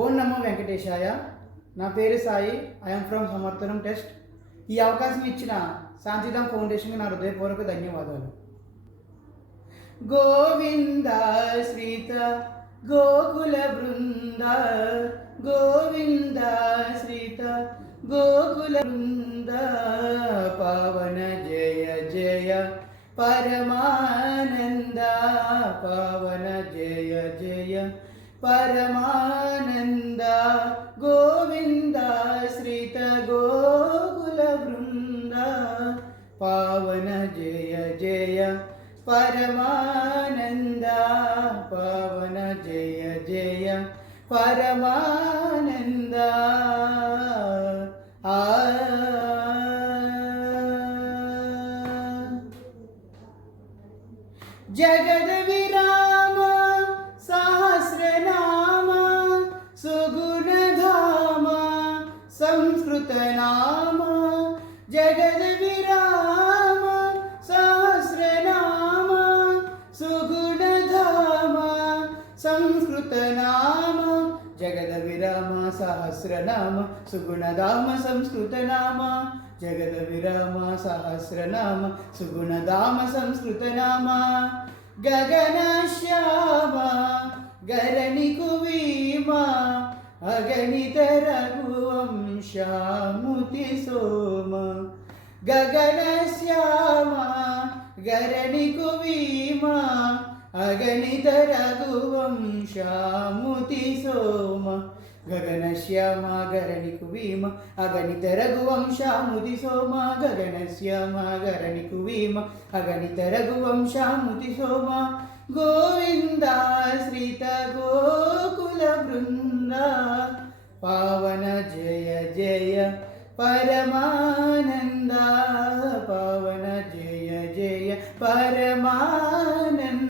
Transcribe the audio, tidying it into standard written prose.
ఓం నమో వెంకటేశాయ. నా పేరు Sai. I'm from సమర్థనం test. ఈ అవకాశం ఇచ్చిన శాంతిధామ్ ఫౌండేషన్కి నా హృదయపూర్వక ధన్యవాదాలు. గోవింద శ్రీత గోకుల బృంద, గోవింద శ్రీత గోకుల బృంద, పవన జయ జయ పరమానంద, పవన జయ జయ పరమానంద, గోవింద శ్రీత గోకుల బృంద, పవన జయ జయ పరమానంద, పవన జయ జయ పరమానంద. జగద విరామ సహస్రనామ, సుగుణధామ సంస్కృత నామ, జగద విరామ సహస్రనామ, సుగుణధామ సంస్కృత నామ, జగద విరామ సహస్రనామ, సుగుణధామ సంస్కృత నామ, జగద విరామ సహస్రనామ, సుగుణధామ సంస్కృత నామ, గగన శ్యామ గరణి కువీమ, అగణిత రఘువంశాముతి సోమ, గగన శ్యామ గరణి కువీమ, అగణిత రఘువంశాముతి సోమ, గగన శ్యామ గరణి కువీమ, అగణిత రఘువంశాముతి సోమ, గగన శ్యామ గరణి కువీమ, అగణిత రఘువంశాముతి సోమ, గోవింద శ్రీత గోకుల బృంద, పవన జయ జయ పరమానంద, పవన జయ జయ పరమానంద.